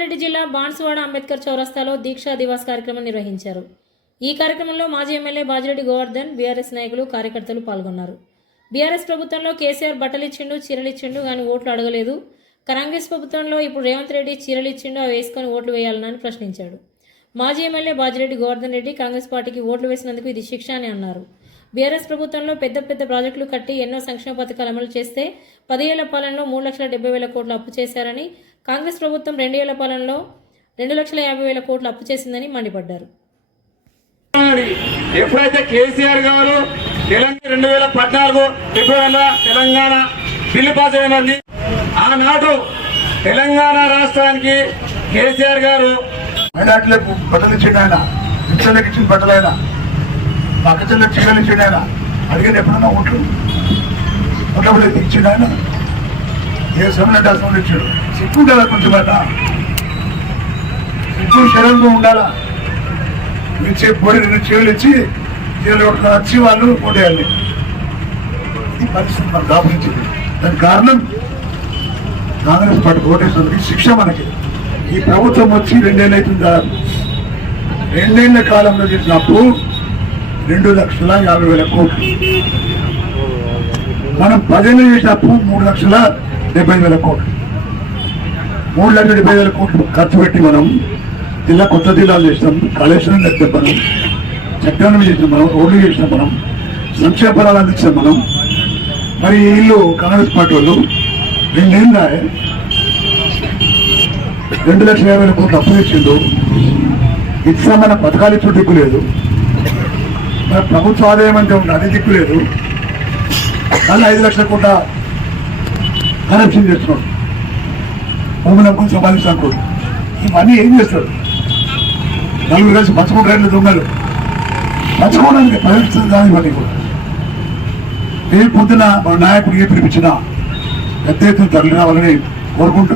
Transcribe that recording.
కామారెడ్డి జిల్లా బాన్సువాడ అంబేద్కర్ చౌరస్తాలో దీక్షా దివాస్ కార్యక్రమం నిర్వహించారు. ఈ కార్యక్రమంలో మాజీ ఎమ్మెల్యే బాజిరెడ్డి గోవర్ధన్ బీఆర్ఎస్ నాయకులు కార్యకర్తలు పాల్గొన్నారు. బీఆర్ఎస్ ప్రభుత్వంలో కేసీఆర్ బట్టలిచ్చిండు చీరలిచ్చిండు కానీ ఓట్లు అడగలేదు. కాంగ్రెస్ ప్రభుత్వంలో ఇప్పుడు రేవంత్ రెడ్డి చీరలిచ్చిండు అవి వేసుకొని ఓట్లు వేయాలని ప్రశ్నించాడు. మాజీ ఎమ్మెల్యే బాజిరెడ్డి గోవర్ధన్ రెడ్డి కాంగ్రెస్ పార్టీకి ఓట్లు వేసినందుకు ఇది శిక్ష అని అన్నారు. బీఆర్ఎస్ ప్రభుత్వంలో పెద్ద పెద్ద ప్రాజెక్టులు కట్టి ఎన్నో సంక్షేమ పథకాలు అమలు చేస్తే పదిహేళ్ళ పాలనలో మూడు లక్షల డెబ్బై వేల కోట్లు అప్పు చేశారని కాంగ్రెస్ ప్రభుత్వం రెండు ఏళ్ళ పాలనలో రెండు లక్షల యాభై వేల కోట్లు అప్పు చేసిందని మండిపడ్డారు. ఎప్పుడైతే కేసీఆర్ గారు తెలంగాణ రెండు వేల పద్నాలుగు ఫిబ్రవరిలో తెలంగాణ బిల్లు పాస్ అయినది ఆనాడు తెలంగాణ రాష్ట్రానికి కేసీఆర్ గారు మైనార్టీలకు బట్టలు ఇచ్చిండు ఆయన ఇచ్చిన బట్టలు ఆయన. మా అక్కచెల్లకు చీరలు ఇచ్చిండు ఆయన అడిగిన ఎప్పుడన్నా ఓట్లు ఓట్లు ఇచ్చాడు ఆయన? ఏ సమయంలో అసలు ఇచ్చాడు. సిగ్గు కదా కొంచెం అట? సిగ్గు శరంగా ఉండాలా? ఇచ్చే పొడి రెండు చెవులు ఇచ్చి చీరలు ఒకటి వచ్చి వాళ్ళు కొట్టేయాలి. ఈ పరిస్థితి మనం దాపించింది దానికి కారణం? కాంగ్రెస్ పార్టీ ఓటేసినందుకు శిక్ష మనకి. ఈ ప్రభుత్వం వచ్చి రెండేళ్ళు అవుతుంది రెండేళ్ళ కాలంలో చేసిన అప్పుడు రెండు లక్షల యాభై వేల కోట్లు. మనం పదేళ్ళు చేసిన అప్పు మూడు లక్షల డెబ్బై వేల కోట్లు. మూడు లక్షల డెబ్బై వేల కోట్లు ఖర్చు పెట్టి మనం జిల్లా కొత్త జిల్లాలు చేసినాం కాళేశ్వరం కట్టాం మనం చట్టాన్ని చేసినాం మనం రోడ్లు చేసినాం మనం సంక్షేమ ఫలాలు అందించాం మనం. మరి వీళ్ళు కాంగ్రెస్ పార్టీ వాళ్ళు రెండేళ్ళు రెండు లక్షల యాభై వేల కోట్లు అప్పు తెచ్చిండు. ఇచ్చామన్న పథకాలు ఇచ్చు దిక్కు లేదు. మన ప్రభుత్వ ఆదాయం అంటే ఉంది? అది దిక్కు లేదు. కానీ ఐదు లక్షల కోట కరప్షన్ చేస్తున్నాడు. భూమి నమ్ముకుని సంపాదించాడు ఇవన్నీ ఏం చేస్తాడు? నలుగురు కలిసి పంచుకుంటారు దొంగలు పంచుకోవడానికి ప్రయత్నిస్తుంది కానీ ఇవన్నీ కూడా. రేపు పొద్దున మన నాయకుడికి పిలిపించిన పెద్ద ఎత్తున తరలి రావాలని కోరుకుంటూ